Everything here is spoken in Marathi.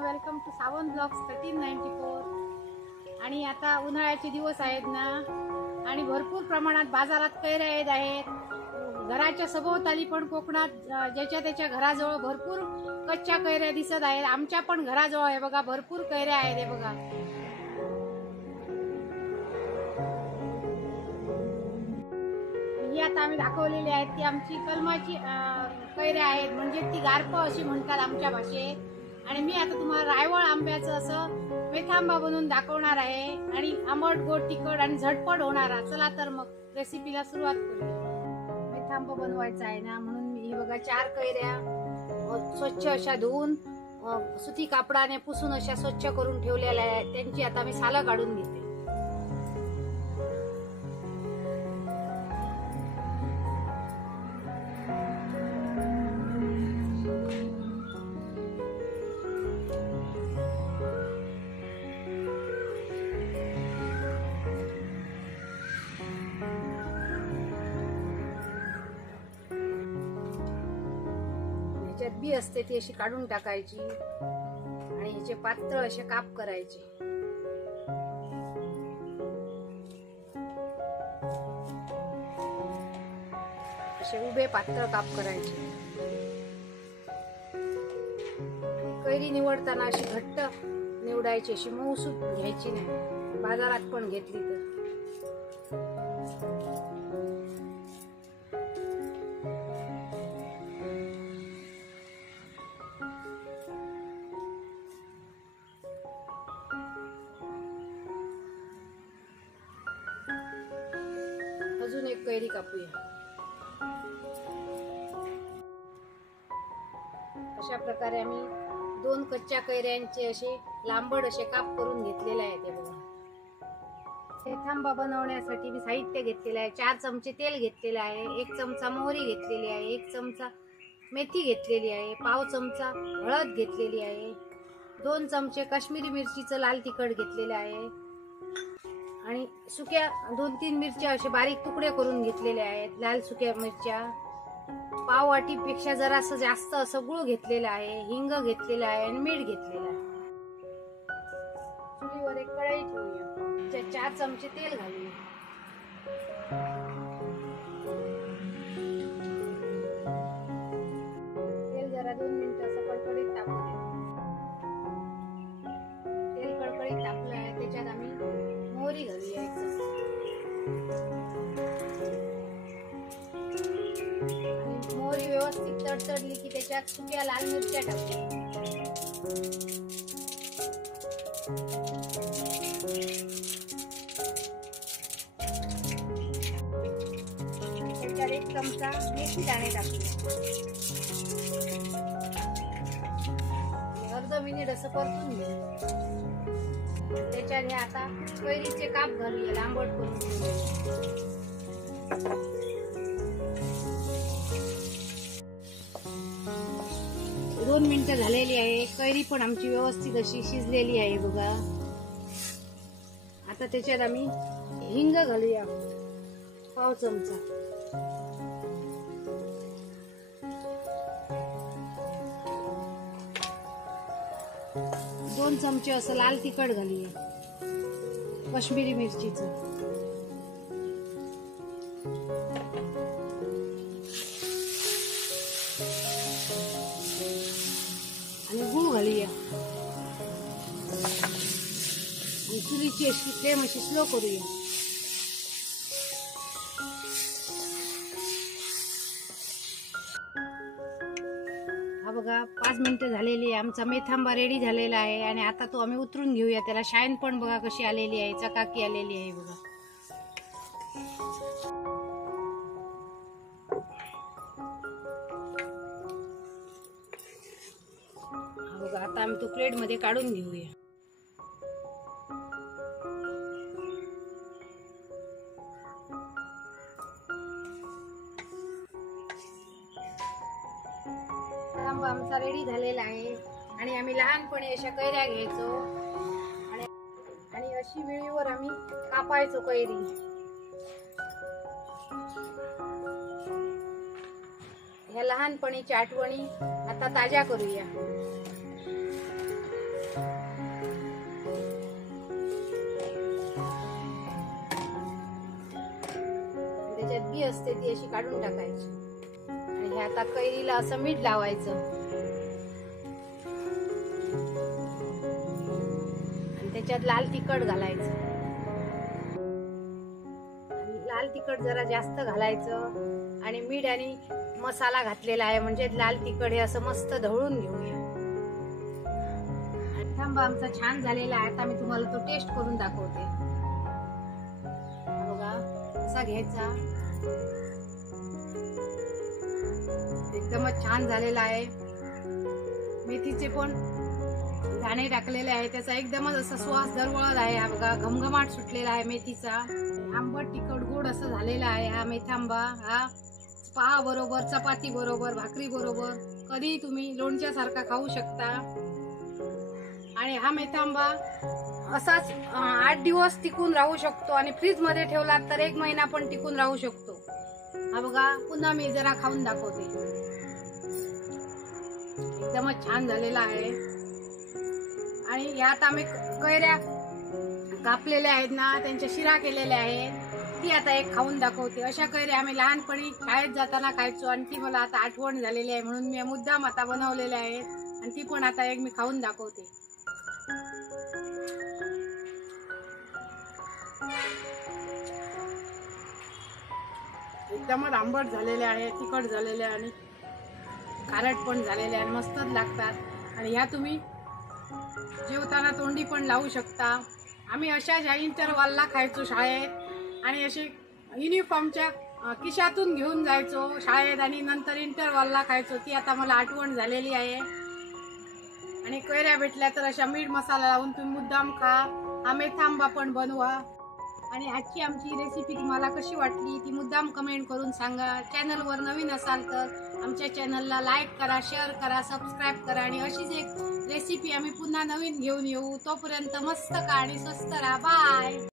Welcome to Sawant blogs 1394। आणि आता उन्हाळ्याचे दिवस आहेत ना, आणि भरपूर प्रमाणात बाजारात कैऱ्या येत आहेत। घराच्या सभोवताली पण कोकणात ज्याच्या त्याच्या घराजवळ भरपूर कच्च्या कैऱ्या दिसत आहेत। आमच्या पण घराजवळ आहे बघा, भरपूर कैऱ्या आहेत हे बघा। ही आता आम्ही दाखवलेली आहेत ती आमची कलमाची कैऱ्या आहेत, म्हणजे ती गारप अशी म्हणतात आमच्या भाषेत। आणि मी आता तुम्हाला रायवळ आंब्याचं असं मेथांबा बनवून दाखवणार आहे, आणि आंबट गोड तिखट आणि झटपट होणारा। चला तर मग रेसिपीला सुरुवात करूया। मेथांबा बनवायचा आहे ना, म्हणून मी ही बघा 4 कैऱ्या स्वच्छ अशा धुवून सुती कापडाने पुसून अशा स्वच्छ करून ठेवलेल्या आहेत। त्यांची आता मी सालं काढून घेते। बी असते ती अशी काढून टाकायची आणि याचे पातळ असे काप करायचे। असे उभे पातळ काप करायचे। कैरी निवडताना अशी घट्ट निवडायची, अशी मऊसूत घ्यायची नाही, बाजारात पण घेतली तर। अजून एक कैरी कापूया। अशा प्रकारे आम्ही 2 कच्च्या कैऱ्यांचे असे लांबड असे काप करून घेतलेले आहेत हे बघा। मेथांबा बनवण्यासाठी मी साहित्य घेतलेले आहे। 4 चमचे तेल घेतलेले आहे, 1 चमचा मोहरी घेतलेली आहे, 1 चमचा मेथी घेतलेली आहे, पाव चमचा हळद घेतलेली आहे, 2 चमचे काश्मीरी मिरचीचं लाल तिखट घेतलेले आहे, आणि सुक्या 2-3 मिरच्या असे बारीक तुकडे करून घेतलेले आहेत, लाल सुक्या मिरच्या। पाव वाटीपेक्षा जरासं जास्त असं गुळ घेतलेलं आहे, हिंग घेतलेला आहे आणि मीठ घेतलेलं आहे। चुलीवर एक कढई ठेवूया, त्यात 4 चमचे तेल घालूया। तेल जरा 2 मिनिटं असं कडकडीत तापू द्या। तेल कडकडीत तापलं आहे, त्याच्यात आम्ही मोहरी घालूया 1 चमचा, आणि मोहरी व्यवस्थित तडतडली की त्याच्यात सुक्या लाल मिरच्या टाकूया। त्याच्यात 1 चमचा मेथी दाणे टाकूया। अर्धा मिनिट असं परतून घेऊ। त्याच्यात हे आता कैरीचे काप घालूया, लांबट करून। 2 मिनिटं झालेली आहे, कैरी पण आमची व्यवस्थित अशी शिजलेली आहे बघा। आता त्याच्यात आम्ही हिंग घालूया, पाव चमचा। 2 चमचे असं लाल तिखट घालूया, काश्मीरी मिरचीचं, आणि गूळ घालूया। आणि चुलीची अशी फ्लेम अशी स्लो करूया। हा बघा 5 मिनिटं झालेली आहे, आमचा मेथांबा रेडी झालेला आहे। आणि आता तो आम्ही उतरून घेऊया। त्याला शाईन पण बघा कशी आलेली आहे, चकाकी आलेली आहे बघा। हा बघा, आता आम्ही तो प्लेट मध्ये काढून घेऊया। मेथांबा आमचा रेडी झालेला आहे, आणि आम्ही लहानपणी अशा कैऱ्या घ्यायचो आणि अशी वेळीवर आम्ही कापायचो कैरी। ह्या लहानपणीच्या आठवणी आता ताज्या करूया। त्याच्यात बी असते ती अशी काढून टाकायची. आणि हे आता कैरीला असं मीठ लावायचं आणि त्याच्यात लाल तिखट घालायचं. लाल तिखट जरा जास्त घालायचं आणि मीठ आणि मसाला घातलेला आहे म्हणजे लाल तिखट हे असं मस्त ढवळून घेऊया. थांबा, आमचा छान झालेला आहे. आता मी तुम्हाला तो टेस्ट करून दाखवते. बघा असा घ्यायचा, एकदमच छान झालेला आहे. मेथीचे पण दाणे टाकलेले आहे, त्याचा एकदमच असा सुवास दरवळत आहे. हा बघा घमघमाट सुटलेला आहे मेथीचा. आंबट तिखट गोड असं झालेला आहे हा मेथांबा. हा पहा बरोबर चपाती बरोबर, भाकरी बरोबर, कधी तुम्ही लोणच्या सारखा खाऊ शकता. आणि हा मेथांबा असाच 8 दिवस टिकून राहू शकतो आणि फ्रीज मध्ये ठेवला तर 1 महिना पण टिकून राहू शकतो. हा बघा पुन्हा मी जरा खाऊन दाखवते. एकदमच छान झालेला आहे. आणि यात आम्ही कैऱ्या कापलेल्या आहेत ना, त्यांच्या शिरा केलेल्या आहेत, ती आता एक खाऊन दाखवते. अशा कैऱ्या आम्ही लहानपणी शाळेत जाताना खायचो आणि ती मला आता आठवण झालेली आहे म्हणून मी मुद्दाम आता बनवलेल्या आहेत आणि ती पण आता एक मी खाऊन दाखवते. एकदमच आंबट झालेले आहे, तिखट झालेले आणि खारट पण झालेले आणि मस्तच लागतात. आणि ह्या तुम्ही जेवताना तोंडी पण लावू शकता. आम्ही अशा ज्या इंटरवलला खायचो शाळेत आणि असे युनिफॉर्मच्या खिशातून घेऊन जायचो शाळेत आणि नंतर इंटरवलला खायचो, ती आता मला आठवण झालेली आहे. आणि कैऱ्या भेटल्या तर अशा मीठ मसाला लावून तुम्ही मुद्दाम खा. हा मेथांबा पण बनवा. आणि आजची आमची रेसिपी तुम्हाला कशी वाटली ती मुद्दाम कमेंट करून सांगा. चॅनलवर नवीन असाल तर आमच्या चॅनलला लाईक करा, शेअर करा, सबस्क्राईब करा. आणि अशीच एक रेसिपी आम्ही पुन्हा नवीन घेऊन येऊ. तोपर्यंत मस्त खा आणि स्वस्त राहा. बाय.